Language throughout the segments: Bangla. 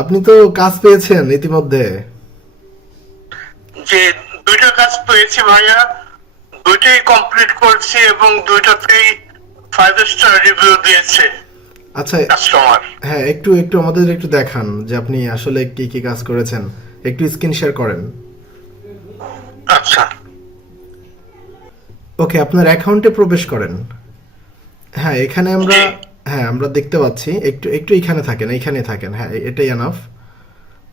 আপনি তো কাজ পেয়েছেন ইতিমধ্যে। যে দুইটা কাজ পেয়েছি ভাইয়া, দুইটাই কমপ্লিট করছি এবং দুইটাতেই 5 স্টার রিভিউ দিয়েছে আচ্ছা, কাস্টমার। হ্যাঁ, একটু একটু আমাদের একটু দেখান যে আপনি আসলে কি কি কাজ করেছেন, একটু স্ক্রিন শেয়ার করেন। আচ্ছা, ওকে, আপনার অ্যাকাউন্টে প্রবেশ করেন। হ্যাঁ, এখানে আমরা, জি। হ্যাঁ আমরা দেখতে পাচ্ছি, একটু একটু এখানে থাকেন, এইখানে থাকেন, হ্যাঁ এটাই এনাফ।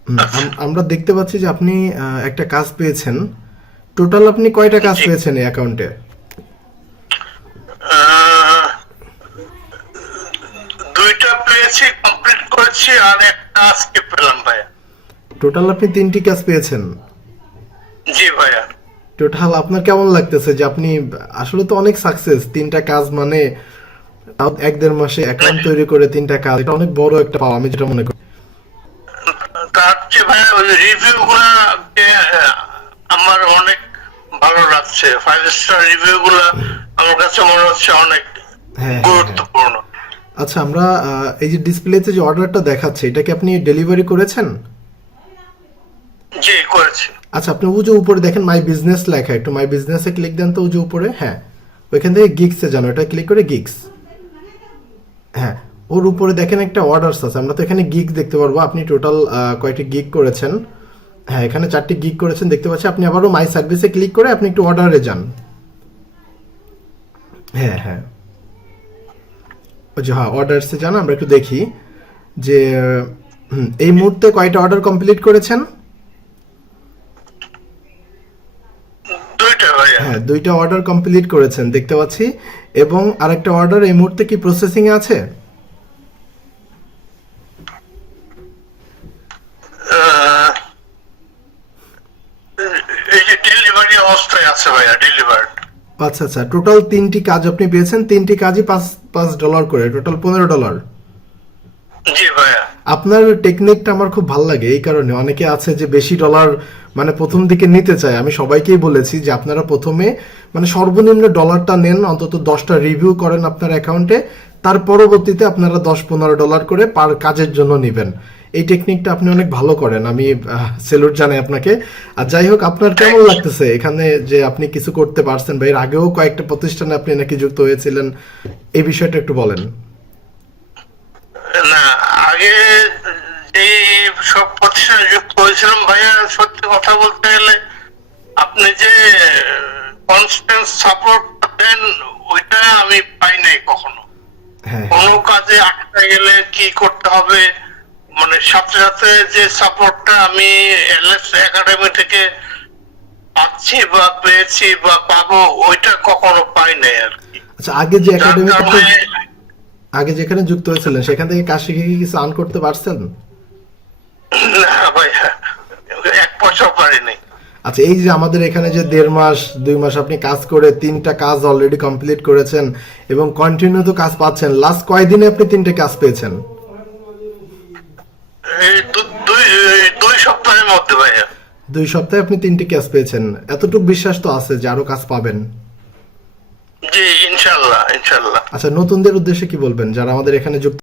আচ্ছা। আমরা দেখতে পাচ্ছি যে আপনি একটা কাজ পেয়েছেন। টোটাল আপনি কয়টা কাজ জি। পেয়েছেন এই অ্যাকাউন্টে? আহ, দুইটা পেয়েছি, কমপ্লিট করেছি, আর একটা আজকে পেলাম ভাইয়া। টোটাল আপনি 3টি কাজ পেয়েছেন। জি ভাইয়া। টোটাল আপনার কেমন লাগতেছে যে আপনি আসলে তো অনেক সাকসেস, 3টা কাজ মানে তাও 1-1.5 মাসে অ্যাকাউন্ট তৈরি করে 3টা কাজ, এটা অনেক বড় একটা পাওয়া আমি যেটা মনে করি। তার চেয়ে ভাইয়া ওই রিভিউ গুলা আমার অনেক ভালো লাগছে। 5 স্টার রিভিউ গুলা আমার কাছে মনে হচ্ছে অনেক হ্যাঁ, হ্যাঁ, হ্যাঁ। গুরুত্বপূর্ণ। আচ্ছা, আমরা এই যে ডিসপ্লেতে যে অর্ডারটা দেখাচ্ছে এটা কি আপনি ডেলিভারি করেছেন? জি, করেছি। আচ্ছা, আপনি ও যে উপরে দেখেন মাই বিজনেস লেখা, একটু মাই বিজনেসে ক্লিক দেন তো, ও যে উপরে, হ্যাঁ ওইখান থেকে গিগসে যান, ওটা ক্লিক করে গিগস। হ্যাঁ, ওর উপরে দেখেন একটা অর্ডারস আছে, আমরা তো এখানে গিগ দেখতে পারবো আপনি টোটাল কয়টি গিগ করেছেন। হ্যাঁ, এখানে 4টি গিগ করেছেন দেখতে পাচ্ছি। আপনি আবারও মাই সার্ভিসে ক্লিক করে আপনি একটু অর্ডারে যান। হ্যাঁ, হ্যাঁ, ওই যে হ্যাঁ অর্ডারসে যান, আমরা একটু দেখি যে এই মুহূর্তে কয়টা অর্ডার কমপ্লিট করেছেন। দুইটা ভাইয়া। হ্যাঁ, 2টা অর্ডার কমপ্লিট করেছেন দেখতে পাচ্ছি, এবং আরেকটা অর্ডার এই মুহূর্তে কি প্রসেসিং এ আছে? আহ, এই যে ডেলিভারি অবস্থায় আছে ভাইয়া, ডেলিভার্ড। আচ্ছা আচ্ছা, টোটাল 3টি কাজ আপনি পেয়েছেন, 3টি কাজই $5 করে, টোটাল $15। জি ভাইয়া। আপনার টেকনিকটা আমার খুব ভালো লাগে, এই কারণে অনেকে আছে যে বেশি ডলার মানে প্রথম দিকে নিতে চায়। আমি সবাইকেই বলেছি যে আপনারা প্রথমে মানে সর্বনিম্ন ডলারটা নেন, অন্তত 10টা রিভিউ করেন আপনার অ্যাকাউন্টে, তার পরবর্তীতে আপনারা $10-15 করে পার কাজের জন্য নেবেন। এই টেকনিকটা আপনি অনেক ভালো করেন, আমি সেলুট জানাই আপনাকে। আর যাই হোক, আপনার কেমন লাগতেছে এখানে যে আপনি কিছু করতে পারছেন, বা এর আগেও কয়েকটা প্রতিষ্ঠানে আপনি নাকি যুক্ত হয়েছিলেন, এই বিষয়টা একটু বলেন। না, আগে এই সব প্রতিষ্ঠানে যুক্ত হয়েছিলাম ভাইয়া, সত্যি কথা বলতে গেলে আপনি যে কনস্ট্যান্ট সাপোর্ট দেন ওইটা আমি পাই নাই কখনো। হ্যাঁ, কোনো কাজে আটকে গেলে কি করতে হবে, মানে সাথে সাথে যে সাপোর্টটা আমি এলএস একাডেমি থেকে পাচ্ছি বা পেয়েছি বা পাবো, ওইটা কখনো পাই নাই আর কি। আচ্ছা, আগে যে যার একাডেমিতে কারণে আগে যেখানে যুক্ত হয়েছিলেন সেখান থেকে কাজ শিখে কি কিছু আর্ন করতে পারছেন? না ভাইয়া, 1 পয়সা পারিনি। আচ্ছা, এই যে আমাদের এখানে যে 1.5 মাস 2 মাস আপনি কাজ করে 3টা কাজ অলরেডি কমপ্লিট করেছেন এবং কন্টিনিউ তো কাজ পাচ্ছেন, লাস্ট কয়দিনে আপনি 3টে কাজ পেয়েছেন? এই দুই সপ্তাহের মধ্যে ভাইয়া। 2 সপ্তাহে আপনি 3টে কাজ পেয়েছেন, এতটুকু বিশ্বাস তো আছে যে আরো কাজ পাবেন। জি, ইনশাল্লাহ ইনশাল্লাহ। আচ্ছা, নতুনদের উদ্দেশ্যে কি বলবেন যারা আমাদের এখানে যুক্ত